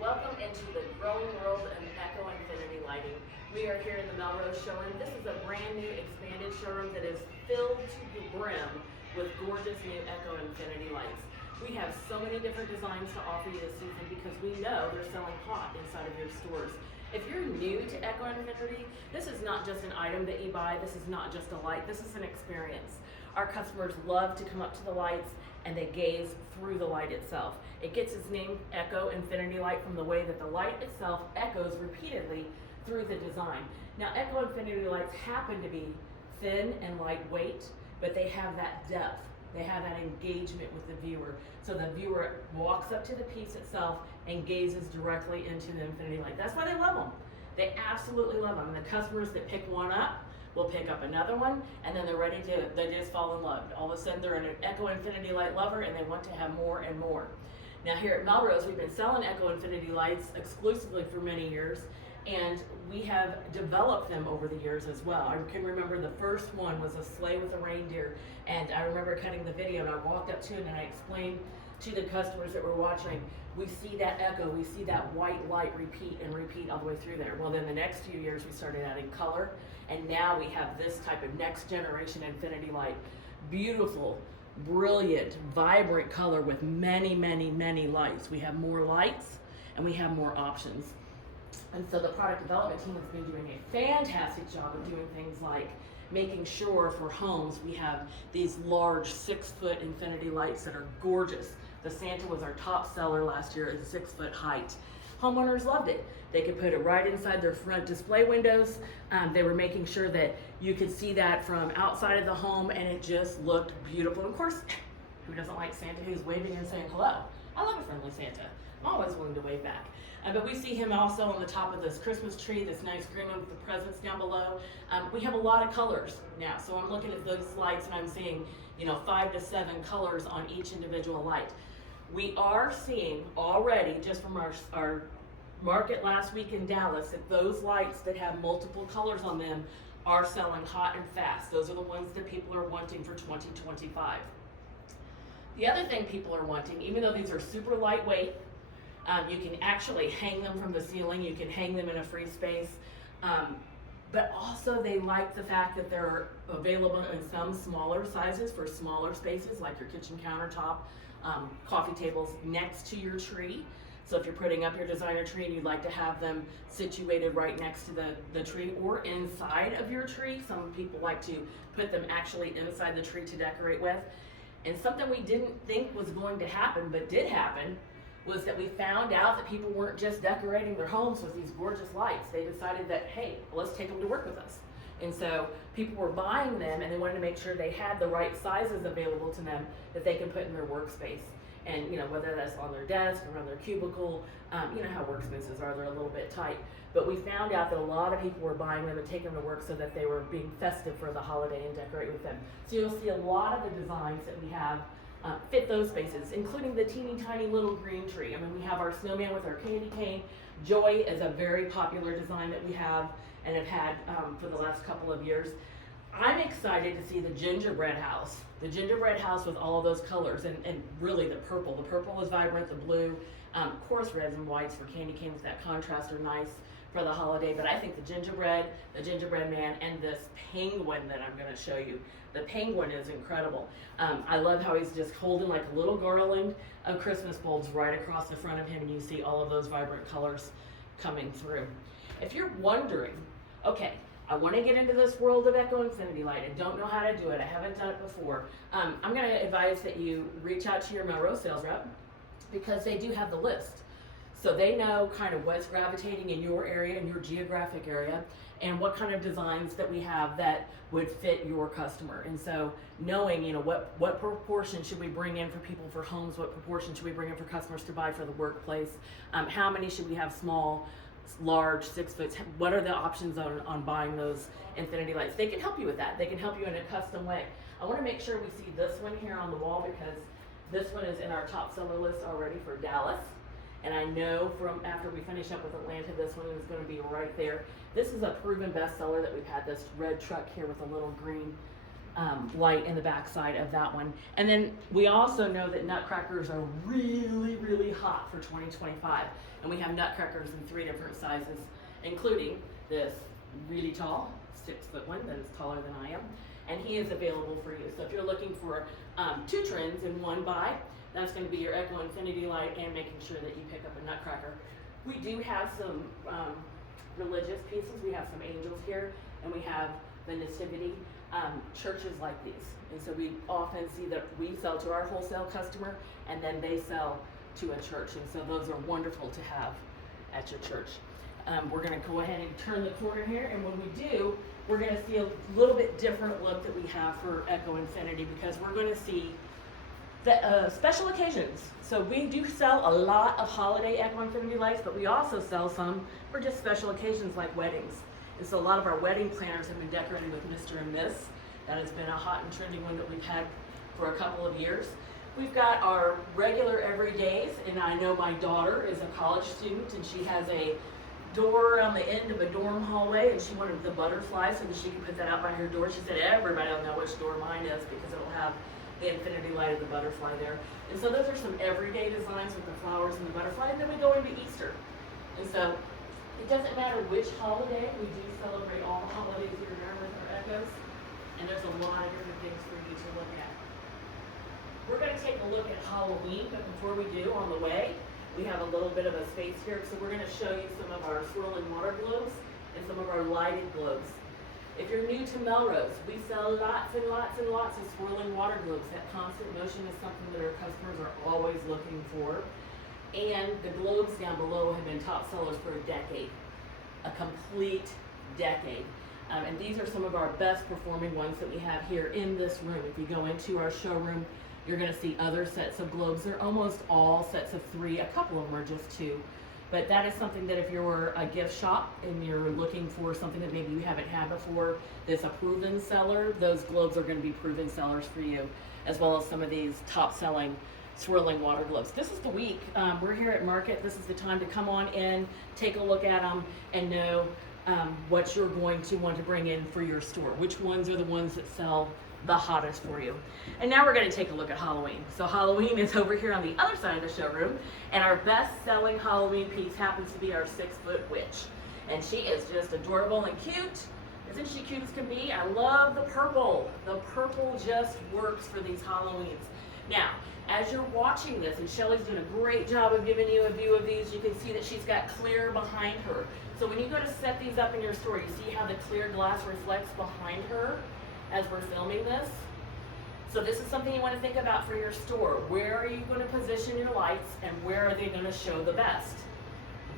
welcome into the growing world of Ekko Infinity lighting. We are here in the Melrose showroom. This is a brand new expanded showroom that is filled to the brim with gorgeous new Ekko Infinity lights. We have so many different designs to offer you this season because we know they're selling hot inside of your stores. If you're new to Ekko Infinity, this is not just an item that you buy, this is not just a light, this is an experience. Our customers love to come up to the lights and they gaze through the light itself. It gets its name Ekko Infinity Light from the way that the light itself echoes repeatedly through the design. Now Ekko Infinity lights happen to be thin and lightweight, but they have that depth. They have that engagement with the viewer. So the viewer walks up to the piece itself and gazes directly into the Infinity Light. That's why they love them. They absolutely love them. And the customers that pick one up will pick up another one, and then they just fall in love. All of a sudden they're an Ekko Infinity Light lover and they want to have more and more. Now here at Melrose, we've been selling Ekko Infinity Lights exclusively for many years, and we have developed them over the years as well. I can remember the first one was a sleigh with a reindeer, and I remember cutting the video and I walked up to it and I explained to the customers that were watching, we see that echo, we see that white light repeat and repeat all the way through there. Well, then the next few years we started adding color, and now we have this type of next generation Infinity Light. Beautiful, brilliant, vibrant color with many, many, many lights. We have more lights and we have more options. And so the product development team has been doing a fantastic job of doing things like making sure for homes we have these large 6-foot Infinity Lights that are gorgeous. The Santa was our top seller last year at 6 foot height. Homeowners loved it. They could put it right inside their front display windows. They were making sure that you could see that from outside of the home, and it just looked beautiful. And of course, who doesn't like Santa who's waving and saying hello? I love a friendly Santa. I'm always willing to wave back. But we see him also on the top of this Christmas tree, this nice green one with the presents down below. We have a lot of colors now, so I'm looking at those lights and I'm seeing, 5 to 7 colors on each individual light. We are seeing already, just from our market last week in Dallas, that those lights that have multiple colors on them are selling hot and fast. Those are the ones that people are wanting for 2025. The other thing people are wanting, even though these are super lightweight, you can actually hang them from the ceiling, you can hang them in a free space, but also they like the fact that they're available in some smaller sizes for smaller spaces, like your kitchen countertop, coffee tables next to your tree. So if you're putting up your designer tree and you'd like to have them situated right next to the tree or inside of your tree, some people like to put them actually inside the tree to decorate with. And something we didn't think was going to happen, but did happen, was that we found out that people weren't just decorating their homes with these gorgeous lights. They decided that, hey, let's take them to work with us. And so people were buying them and they wanted to make sure they had the right sizes available to them that they can put in their workspace. And whether that's on their desk or on their cubicle, you know how workspaces are, they're a little bit tight. But we found out that a lot of people were buying them and taking them to work so that they were being festive for the holiday and decorate with them. So you'll see a lot of the designs that we have fit those spaces, including the teeny tiny little green tree. I mean, we have our snowman with our candy cane. Joy is a very popular design that we have and have had for the last couple of years. I'm excited to see the gingerbread house. The gingerbread house with all of those colors and really the purple. The purple is vibrant, the blue, of course reds and whites for candy cane with that contrast are nice for the holiday, but I think the gingerbread man, and this penguin that I'm gonna show you. The penguin is incredible. I love how he's just holding like a little garland of Christmas bulbs right across the front of him, and you see all of those vibrant colors coming through. If you're wondering, okay, I want to get into this world of Ekko Infinity Light. I don't know how to do it. I haven't done it before. I'm going to advise that you reach out to your Melrose sales rep because they do have the list. So they know kind of what's gravitating in your area, in your geographic area, and what kind of designs that we have that would fit your customer. And so knowing, what proportion should we bring in for people for homes, what proportion should we bring in for customers to buy for the workplace, how many should we have small, large, 6 foot, what are the options on buying those Infinity Lights? They can help you with that. They can help you in a custom way. I want to make sure we see this one here on the wall because this one is in our top seller list already for Dallas. And I know from after we finish up with Atlanta, this one is going to be right there. This is a proven bestseller that we've had, this red truck here with a little green light in the back side of that one. And then we also know that nutcrackers are really, really hot hot for 2025. And we have nutcrackers in 3 different sizes, including this really tall 6-foot one that is taller than I am. And he is available for you. So if you're looking for 2 trends in one buy, that's going to be your Ekko Infinity light and making sure that you pick up a nutcracker. We do have some religious pieces. We have some angels here, and we have the nativity. Churches like these. And so we often see that we sell to our wholesale customer, and then they sell to a church. And so those are wonderful to have at your church. We're going to go ahead and turn the corner here, and when we do, we're going to see a little bit different look that we have for Ekko Infinity, because we're going to see the special occasions. So we do sell a lot of holiday Ekko Infinity lights, but we also sell some for just special occasions like weddings. And so a lot of our wedding planners have been decorated with Mr. and Miss. That has been a hot and trendy one that we've had for a couple of years. We've got our regular everydays, and I know my daughter is a college student, and she has a door on the end of a dorm hallway, and she wanted the butterfly so that she could put that out by her door. She said, everybody will know which door mine is because it'll have the infinity light of the butterfly there. And so those are some everyday designs with the flowers and the butterfly, and then we go into Easter. And so it doesn't matter which holiday, we do celebrate all the holidays year round with our Ekkos, and there's a lot of different things for you to look at. We're going to take a look at Halloween, but before we do, on the way, we have a little bit of a space here, so we're going to show you some of our swirling water globes and some of our lighted globes. If you're new to Melrose, we sell lots and lots and lots of swirling water globes. That constant motion is something that our customers are always looking for. And the globes down below have been top sellers for a decade, a complete decade. And these are some of our best performing ones that we have here in this room. If you go into our showroom, you're going to see other sets of globes. They're almost all sets of 3. A couple of them are just 2. But that is something that if you're a gift shop and you're looking for something that maybe you haven't had before, that's a proven seller, those globes are going to be proven sellers for you, as well as some of these top selling swirling water globes. This is the week. We're here at Market. This is the time to come on in, take a look at them, and know what you're going to want to bring in for your store. Which ones are the ones that sell the hottest for you. And now we're going to take a look at Halloween. So Halloween is over here on the other side of the showroom, and our best selling Halloween piece happens to be our 6-foot witch. And she is just adorable and cute. Isn't she cute as can be? I love the purple. The purple just works for these Halloweens. Now, as you're watching this, and Shelly's doing a great job of giving you a view of these, you can see that she's got clear behind her. So when you go to set these up in your store, you see how the clear glass reflects behind her as we're filming this. So this is something you want to think about for your store. Where are you going to position your lights, and where are they going to show the best?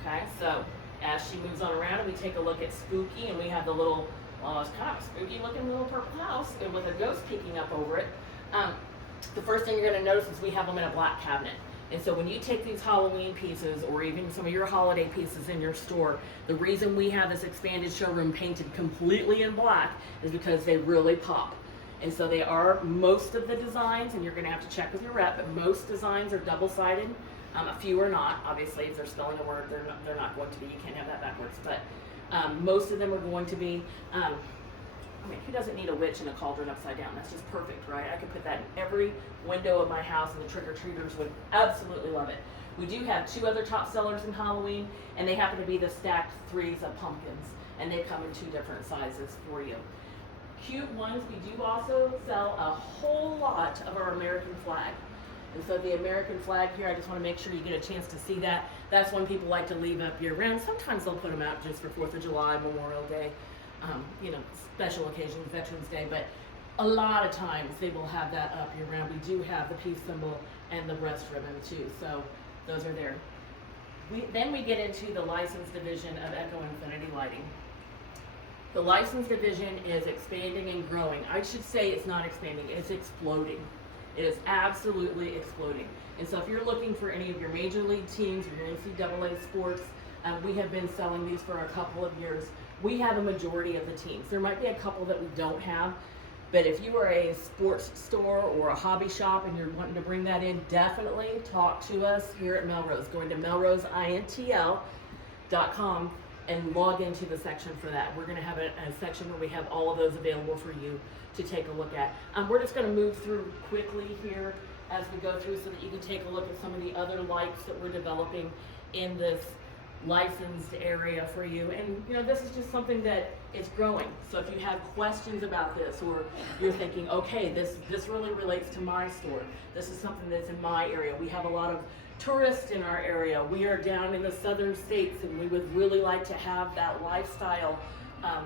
Okay, so as she moves on around, we take a look at Spooky, and we have the little, well, it's kind of a spooky looking little purple house and with a ghost peeking up over it. The first thing you're going to notice is we have them in a black cabinet. And so when you take these Halloween pieces, or even some of your holiday pieces in your store, the reason we have this expanded showroom painted completely in black is because they really pop. And so they are, most of the designs, and you're going to have to check with your rep, but most designs are double-sided. A few are not. Obviously, if they're spelling a word, they're not going to be. You can't have that backwards. But most of them are going to be. I mean, who doesn't need a witch and a cauldron upside down? That's just perfect, right? I could put that in every window of my house, and the trick-or-treaters would absolutely love it. We do have 2 other top sellers in Halloween, and they happen to be the stacked 3s of pumpkins, and they come in 2 different sizes for you. Cute ones, we do also sell a whole lot of our American flag. And so the American flag here, I just want to make sure you get a chance to see that. That's one people like to leave up year-round. Sometimes they'll put them out just for 4th of July, Memorial Day, you know, special occasions, Veterans Day, but a lot of times they will have that up year-round. We do have the peace symbol and the breast ribbon too, so those are there. Then we get into the licensed division of Ekko Infinity Lighting. The licensed division is expanding and growing. I should say it's not expanding, it's exploding. It is absolutely exploding. And so if you're looking for any of your major league teams or your NCAA sports, we have been selling these for a couple of years. We have a majority of the teams. There might be a couple that we don't have, but if you are a sports store or a hobby shop and you're wanting to bring that in, definitely talk to us here at Melrose. Going to melroseintl.com and log into the section for that. We're going to have a section where we have all of those available for you to take a look at. We're just going to move through quickly here as we go through so that you can take a look at some of the other lights that we're developing in this licensed area for you. And you know, this is just something that is growing. So if you have questions about this, or you're thinking, okay, this really relates to my store, this is something that's in my area. We have a lot of tourists in our area. We are down in the southern states, and we would really like to have that lifestyle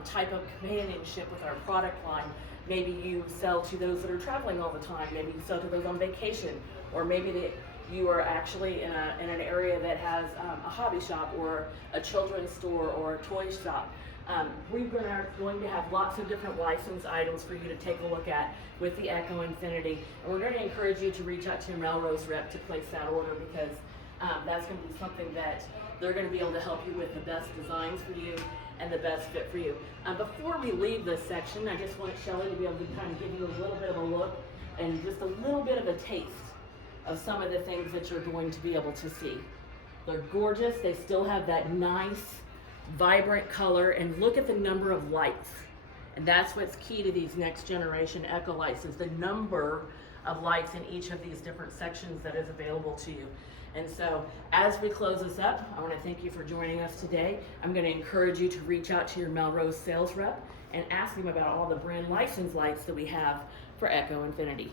type of companionship with our product line. Maybe you sell to those that are traveling all the time. Maybe you sell to those on vacation, or maybe you are actually in an area that has a hobby shop or a children's store or a toy shop. We're going to have lots of different license items for you to take a look at with the Ekko Infinity. And we're going to encourage you to reach out to your Melrose rep to place that order, because that's going to be something that they're going to be able to help you with the best designs for you and the best fit for you. Before we leave this section, I just want Shelly to be able to kind of give you a little bit of a look and just a little bit of a taste of some of the things that you're going to be able to see. They're gorgeous. They still have that nice, vibrant color, and look at the number of lights. And that's what's key to these next generation Ekko lights, is the number of lights in each of these different sections that is available to you. And so as we close this up, I want to thank you for joining us today. I'm going to encourage you to reach out to your Melrose sales rep and ask them about all the brand license lights that we have for Ekko Infinity.